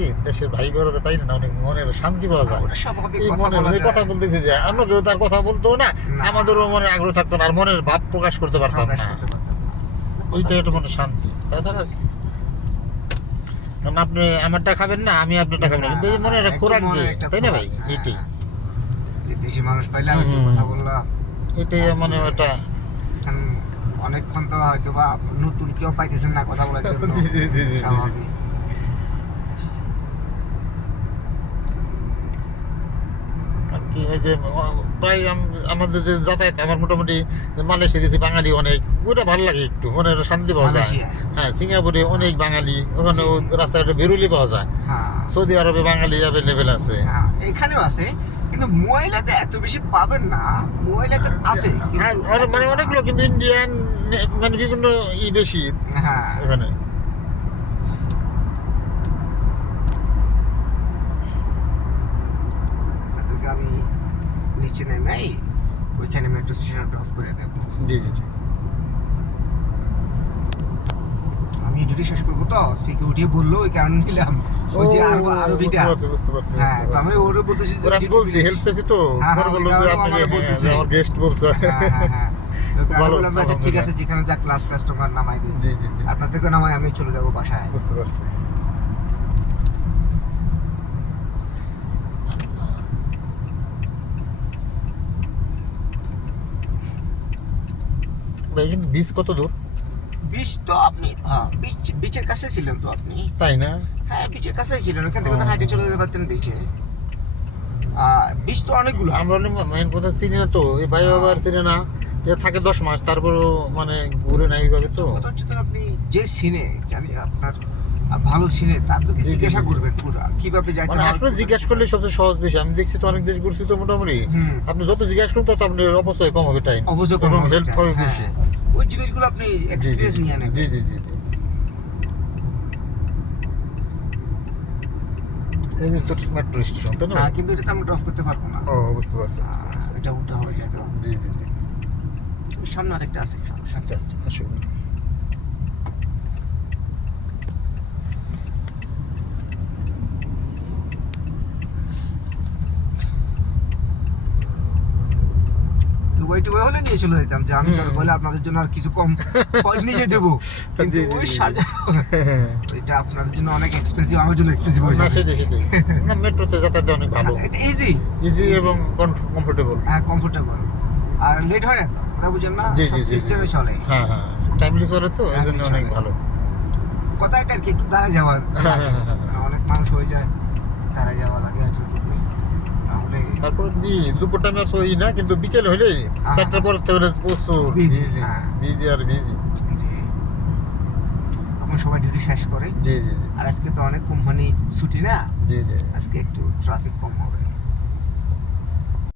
কি দেশের ভাই বেরোতে পাই না, অনেক মনের শান্তি পাওয়া যায়। এই মনের কথা বলতেছি যে অন্য কেউ তার কথা বলতো না, আমাদেরও মনে আগ্রহ থাকতো না, আর মনের ভাব প্রকাশ করতে পারতাম না। ওইটা একটা মনে শান্তি। তাছাড়া কারণ আপনি আমারটা খাবেন না, আমি আপনারটা খাবেন না, কিন্তু এই মনে একটা খোরাক যে, তাই না ভাই? এইটাই দেশি মানুষ পাইলে আমি কথা বললাম, এটাই মানে একটা অনেকক্ষণ তো হয়তো বা নতুন কেউ পাইতেছেন না কথা বলার জন্য, স্বাভাবিক। আর কি এই যে প্রায় আমাদের যে যাতায়াত, আমার মোটামুটি মালয়েশিয়া গেছি, বাঙালি অনেক, ওটা ভালো লাগে, একটু মনে শান্তি পাওয়া যায়। হ্যাঁ, সিঙ্গাপুরে অনেক বাঙালি, ওখানে রাস্তাঘাটে বেরোলে পাওয়া যায়। সৌদি আরবে বাঙালি অ্যাভেলেবেল আছে, এখানেও আছে, কিন্তু মহিলাতে এত বেশি পাবেন না। মহিলাতে আছে মানে অনেকগুলো, কিন্তু ইন্ডিয়ান মানে বিভিন্ন বেশি এখানে। আমি নিচে নেমে ওইখানে মেট্রো স্টেশনটা অফ করে দেবো। জি জি জি। আমি ডিউটি শেষ করবো তো, সিকিউরিটি বললো, ওই কারণে নিলাম। ওই যে আরবিটা, বুঝতে পারছি। হ্যাঁ, তো আমি ওরে বলতেছি, আমি বলছি হেল্প চাইছি তো, পরে বললো যে আপনাকে আমার গেস্ট বলছে। ভালো, আচ্ছা ঠিক আছে, যেখানে যা ক্লাস কাস্টমার নামাই দিই। জি জি জি, আপনাদেরকে নামাই, আমি চলে যাবো বাসায়। বুঝতে পারছি। ভাই কিন্তু বিচ কত দূর? বিচ তো আপনি বিচের কাছে ছিলেন তো আপনি, তাই না? হ্যাঁ, বিচের কাছে ছিলেন, ওখান থেকে হাইটে চলে যেতে পারতেন বিচে। বিচ তো অনেকগুলো আমরা মেন কথা চিনি না তো, এই ভাই আবার চিনে না, যে থাকে 10 মাস, তারপরও মানে ঘুরে নাই এইভাবে। তো কথা হচ্ছে, তো আপনি যে সিনে জানি আপনার ভালো সিনে, তাদেরকে জিজ্ঞাসা করবেন পুরা কিভাবে যাইতে মানে হয়। আসলে জিজ্ঞাসা করলে সবচেয়ে সহজ বিষয়। আমি দেখছি তো অনেক দেশ ঘুরছি তো, মোটামুটি আপনি যত জিজ্ঞাসা করুন তত আপনার অপচয় কম হবে, টাইম এবং হেল্প হবে বেশি। ওই জিনিসগুলো আপনি এক্সপেরিয়েন্স নিয়ে নেবেন। জি জি জি জি। এই তো মেট্রো স্টেশন, তাই না? কিন্তু এটা আমরা ড্রপ করতে পারবো না। ও, বুঝতে পারছি। এটা উল্টা হয়ে যায় তো। জি জি জি। সামনে আরেকটা আছে, সমস্যা। আচ্ছা আচ্ছা, আসুন। দুবাই টুবাই হলে নিয়ে চলে যেতাম, যে আমি বলে আপনাদের জন্য আর কিছু কম নিজে দেবো, কিন্তু ওই সাজা এটা আপনাদের জন্য অনেক এক্সপেন্সিভ, আমার জন্য এক্সপেন্সিভ হয়ে যায়। সেটাই সেটাই। না, মেট্রোতে যাতায়াতে অনেক ভালো, এটা ইজি এবং কমফোর্টেবল। হ্যাঁ, কমফোর্টেবল, আর লেট হয় না তো, কথা বুঝেন না, জি জি জি, সিস্টেমে চলে। হ্যাঁ হ্যাঁ, টাইমলি চলে, তো এই জন্য অনেক ভালো। কথা এটা আর কি, একটু দাঁড়া যাওয়া, অনেক মানুষ হয়ে যায়, দাঁড়া যাওয়া লাগে আর যতটুকুই। তারপর দুপুর টাইমে তো না, কিন্তু বিকেল হইলে 4টার পরে তো প্রচুর বিজি বিজি আর বিজি। এখন সবাই ডিউটি শেষ করে। জি জি জি। আর আজকে তো অনেক কোম্পানি ছুটি না। জি জি, আজকে একটু ট্রাফিক কম হবে।